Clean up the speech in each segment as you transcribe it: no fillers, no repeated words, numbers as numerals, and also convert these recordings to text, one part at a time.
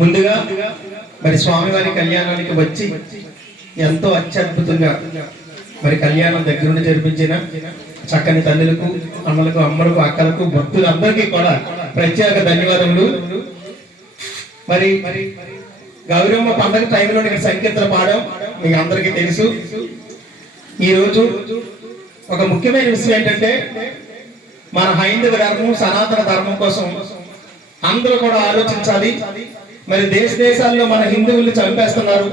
ముందుగా మరి స్వామివారి కళ్యాణానికి వచ్చి ఎంతో అత్యద్భుతంగా మరి కళ్యాణం దగ్గర నుండి జరిపించిన చక్కని తల్లులకు, అమ్మలకు, అమ్మలకు, అక్కలకు, భక్తులందరికీ కూడా ప్రత్యేక ధన్యవాదములు. మరి గౌరమ్మ పండుగ టైంలో ఇక్కడ సంకీర్తన పాడడం మీకు అందరికీ తెలుసు. ఈరోజు ఒక ముఖ్యమైన విషయం ఏంటంటే మన హైందవ ధర్మం, సనాతన ధర్మం కోసం అందరూ కూడా ఆలోచించాలి. మరి దేశాల్లో మన హిందువుల్ని చంపేస్తున్నారు,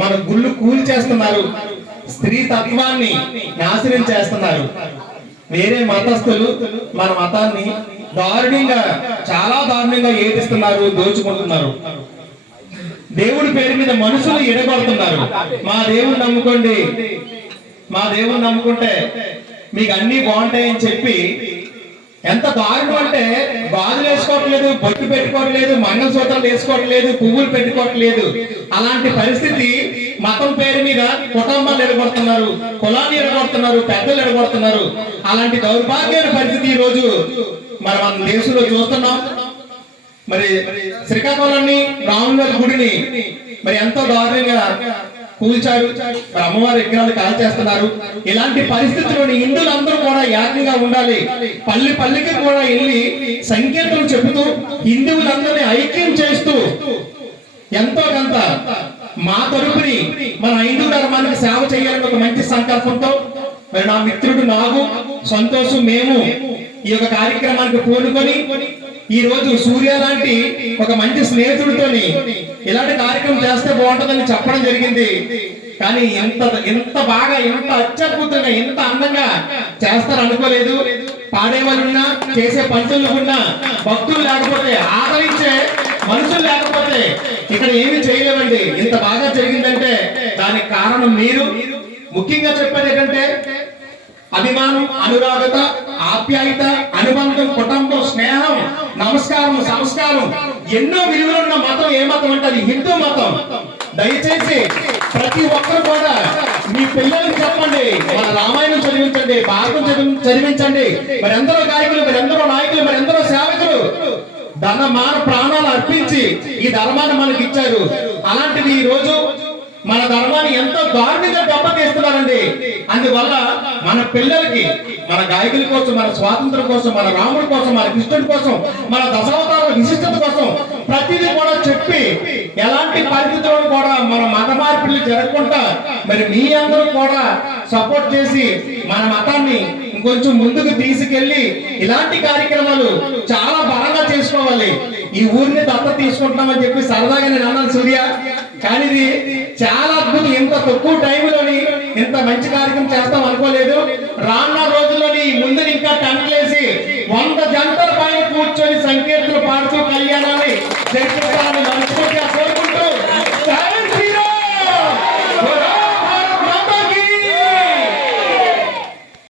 మన గుళ్ళు కూల్ చేస్తున్నారు, స్త్రీ తత్వాన్ని నాశనం చేస్తున్నారు. వేరే మతస్థులు మన మతాన్ని దారుణంగా, చాలా దారుణంగా ఏదిస్తున్నారు, దోచుకుంటున్నారు. దేవుడి పేరు మీద మనుషులు ఎడగొడుతున్నారు. మా దేవుని నమ్ముకోండి, మా దేవుని నమ్ముకుంటే మీకు అన్ని బాగుంటాయని చెప్పి ఎంత దారుణం అంటే గాజులు వేసుకోవట్లేదు, బొట్టు పెట్టుకోవట్లేదు, మంగళసూత్రాలు వేసుకోవట్లేదు, పువ్వులు పెట్టుకోవట్లేదు. అలాంటి పరిస్థితి మతం పేరు మీద కుటుంబాలు ఎడగొడుతున్నారు, కులాన్ని ఎడగొడుతున్నారు, పెద్దలు ఎడగొడుతున్నారు. అలాంటి దౌర్భాగ్యమైన పరిస్థితి ఈ రోజు మన దేశంలో చూస్తున్నాం. మరి శ్రీకాకుళాన్ని, రాముల గుడిని మరి ఎంతో దారుణంగా కూల్చారు, అమ్మవారి విగ్రహాలు కాల్ చేస్తున్నారు. ఇలాంటి పరిస్థితుల్లోని హిందువులందరూ కూడా ఏకంగా ఉండాలి. పల్లి పల్లికి కూడా వెళ్ళి సంకేతాలు చెబుతూ హిందువులందరినీ ఐక్యం చేస్తూ ఎంతో కొంత మా తరపుని మన హిందూ ధర్మానికి సేవ చేయాలని ఒక మంచి సంకల్పంతో మరి నా మిత్రుడు నాగు, సంతోషం, మేము ఈ యొక్క కార్యక్రమానికి పూనుకొని ఈ రోజు సూర్య లాంటి ఒక మంచి స్నేహితుడితోని ఇలాంటి కార్యక్రమం చేస్తే బాగుంటుందని చెప్పడం జరిగింది. కానీ ఎంత బాగా, ఎంత అత్యద్భుతంగా, ఎంత అందంగా చేస్తారు అనుకోలేదు. పాడేవాళ్ళున్నా, చేసే పంచులున్నా, భక్తులు లేకపోతే, ఆదరించే మనుషులు లేకపోతే ఇక్కడ ఏమి చేయలేమండి. ఇంత బాగా జరిగిందంటే దానికి కారణం మీరు. ముఖ్యంగా చెప్పేది ఏంటంటే అభిమానం, అనురాగత, ఆప్యాయత, అనుబంధం, కుటుంబం, స్నేహం, నమస్కారం, సంస్కారం, ఎన్నో విలువలున్న మతం ఏ మతం అంటే అది హిందూ మతం. దయచేసి ప్రతి ఒక్కరు కూడా మీ పిల్లలకు చెప్పండి, మన రామాయణం చదివించండి, భారతం చదివించండి. మరి ఎందరో గాయకులు, మరి ఎందరో నాయకులు, మరి ఎందరో సేవకులు మాన ప్రాణాలు అర్పించి ఈ ధర్మాన్ని మనకి ఇచ్చారు. అలాంటిది ఈ రోజు మన ధర్మాన్ని ఎంతో దారుణంగా దెబ్బతీస్తున్నారండి. అందువల్ల మన పిల్లలకి, మన గాయకుల కోసం, మన స్వాతంత్రం కోసం, మన రాముడి కోసం, మన కృష్ణుడి కోసం, మన దశావతార విశిష్టత కోసం ప్రతిదీ కూడా చెప్పి ఎలాంటి పరిస్థితులను కూడా మన మత మార్పులు జరగకుండా మరి మీ అందరూ కూడా సపోర్ట్ చేసి మన మతాన్ని ఇంకొంచెం ముందుకు తీసుకెళ్లి ఇలాంటి కార్యక్రమాలు చాలా బలంగా చేసుకోవాలి. ఈ ఊరిని దత్త తీసుకుంటున్నామని చెప్పి సరదాగా నేను అన్నాను సూర్య, కానీ ఇది చాలా అద్భుతం. ఇంత తక్కువ టైంలోని ఇంత మంచి కార్యక్రమం చేస్తాం అనుకోలేదు. రానున్న రోజుల్లోని ముందు ఇంకా టెంట్లేసి 100 జంటల పైన కూర్చొని సంకీర్తనలు పాడుతూ కళ్యాణాన్ని